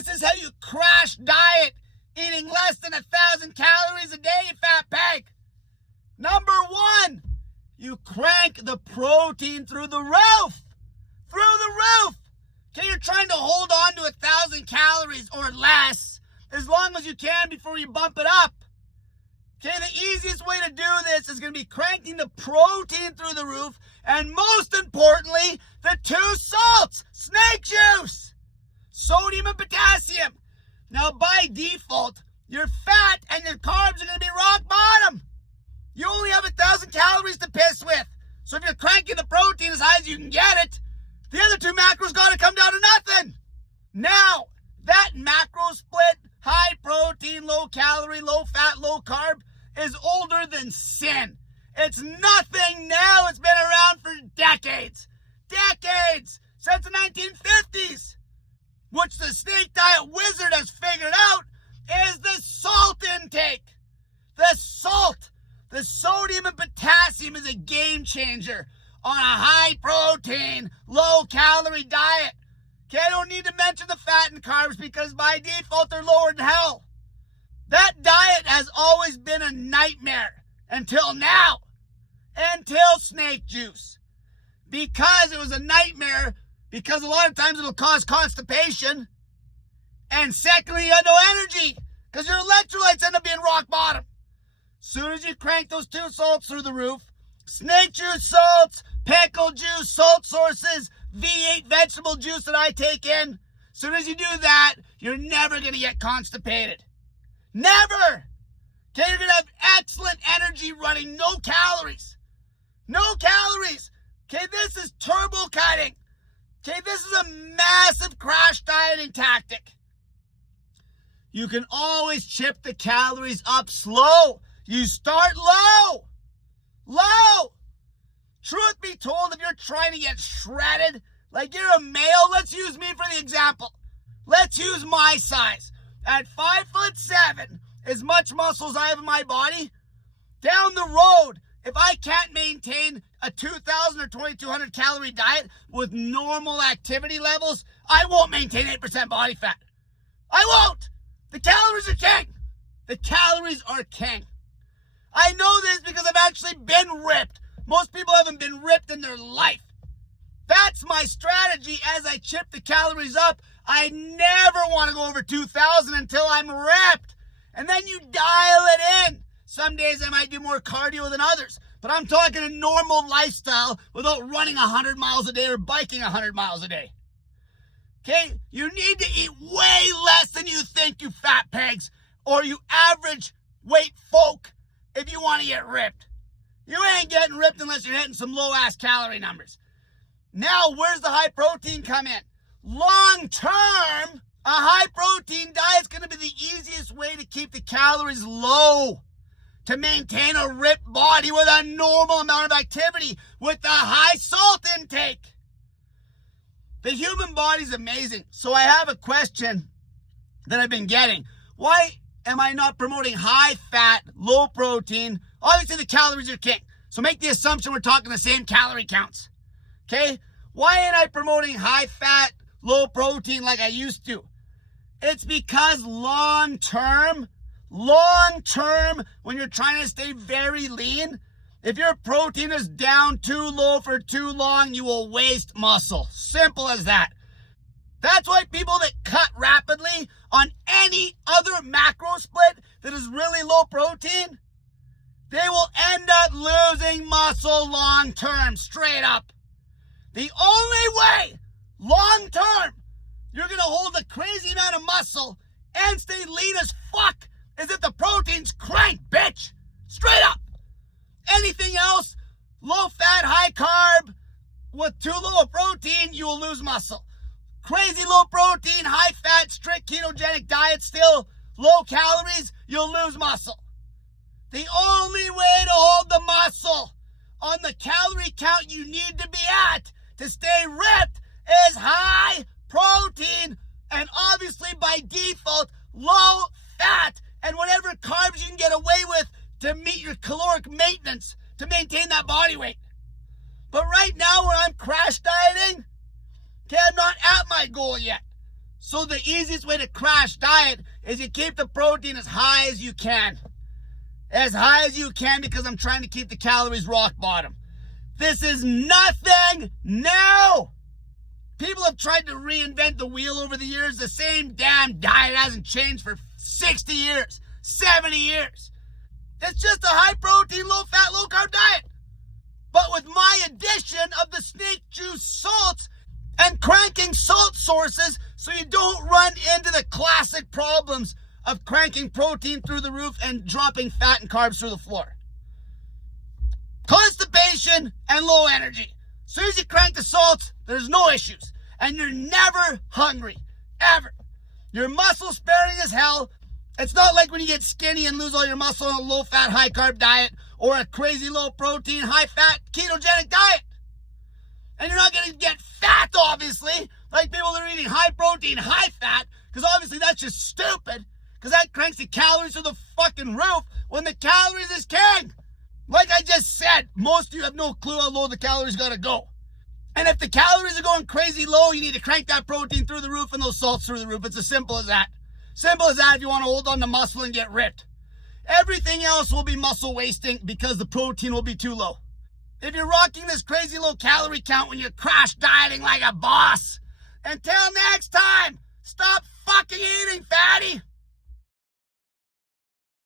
This is how you crash diet, eating less than 1,000 calories a day, you fat pig. Number one, you crank the protein through the roof. Through the roof. Okay, you're trying to hold on to 1,000 calories or less as long as you can before you bump it up. Okay, the easiest way to do this is going to be cranking the protein through the roof, and most importantly, the two salts, snake juice, sodium and potassium. Now, by default, your fat and your carbs are going to be rock bottom. You only have 1,000 calories to piss with. So if you're cranking the protein as high as you can get it, the other two macros got to come down to nothing. Now, that macro split, high protein, low calorie, low fat, low carb, is older than sin. It's nothing now. It's been around for decades. Decades! Since the 1950s. Which the snake diet wizard has figured out is the salt intake. The salt. The sodium and potassium is a game changer on a high protein, low calorie diet. Okay, I don't need to mention the fat and carbs because by default they're lower than hell. That diet has always been a nightmare until now. Until snake juice. Because it was a nightmare because a lot of times it'll cause constipation. And secondly, you have no energy because your electrolytes end up being rock bottom. Soon as you crank those two salts through the roof, snake juice salts, pickle juice, salt sources, V8 vegetable juice that I take in, soon as you do that, you're never going to get constipated. Never! Okay, you're going to have excellent energy running, no calories. No calories. Okay, this is turbo cutting. Okay, this is a massive crash dieting tactic. You can always chip the calories up slow. You start low. Low. Truth be told, if you're trying to get shredded, like you're a male, let's use me for the example. Let's use my size. At 5'7", as much muscle as I have in my body, down the road, if I can't maintain a 2,000 or 2,200 calorie diet with normal activity levels, I won't maintain 8% body fat. I won't. The calories are king. The calories are king. I know this because I've actually been ripped. Most people haven't been ripped in their life. That's my strategy as I chip the calories up. I never want to go over 2,000 until I'm ripped. And then you dial it in. Some days I might do more cardio than others. But I'm talking a normal lifestyle without running 100 miles a day or biking 100 miles a day. Okay? You need to eat way less than you think, you fat pigs. Or you average weight folk if you want to get ripped. You ain't getting ripped unless you're hitting some low-ass calorie numbers. Now, where's the high protein come in? Long term, a high protein diet's going to be the easiest way to keep the calories low. To maintain a ripped body with a normal amount of activity. With a high salt intake. The human body's amazing. So I have a question that I've been getting. Why am I not promoting high fat, low protein? Obviously the calories are king. So make the assumption we're talking the same calorie counts. Okay? Why ain't I promoting high fat, low protein like I used to? It's because long term, when you're trying to stay very lean, if your protein is down too low for too long, you will waste muscle. Simple as that. That's why people that cut rapidly on any other macro split that is really low protein, they will end up losing muscle long term, straight up. The only way, long term, you're going to hold a crazy amount of muscle and stay lean as fuck is if the protein's cranked, bitch. Straight up. Anything else, low fat, high carb, with too low a protein, you will lose muscle. Crazy low protein, high fat, strict ketogenic diet, still low calories, you'll lose muscle. The only way to hold the muscle on the calorie count you need to be at to stay ripped is high protein and obviously by default low fat and whatever carbs you can get away with to meet your caloric maintenance to maintain that body weight. But right now when I'm crash dieting, okay, I'm not at my goal yet. So the easiest way to crash diet is you keep the protein as high as you can. As high as you can, because I'm trying to keep the calories rock bottom. This is nothing new. People have tried to reinvent the wheel over the years. The same damn diet hasn't changed for 60 years, 70 years. It's just a high protein, low fat, low carb diet. But with my addition of the snake juice salts and cranking salt sources so you don't run into the classic problems of cranking protein through the roof and dropping fat and carbs through the floor. Constipation and low energy. As soon as you crank the salts, there's no issues. And you're never hungry. Ever. You're muscle sparing as hell. It's not like when you get skinny and lose all your muscle on a low fat, high carb diet or a crazy low protein, high fat, ketogenic diet. And you're not going to get fat, obviously, like people that are eating high protein, high fat, because obviously that's just stupid, because that cranks the calories to the fucking roof when the calories is king. Like I just said, most of you have no clue how low the calories got to go. And if the calories are going crazy low, you need to crank that protein through the roof and those salts through the roof. It's as simple as that. Simple as that if you want to hold on to muscle and get ripped. Everything else will be muscle wasting because the protein will be too low. If you're rocking this crazy low calorie count when you're crash dieting like a boss, until next time, stop fucking eating, fatty!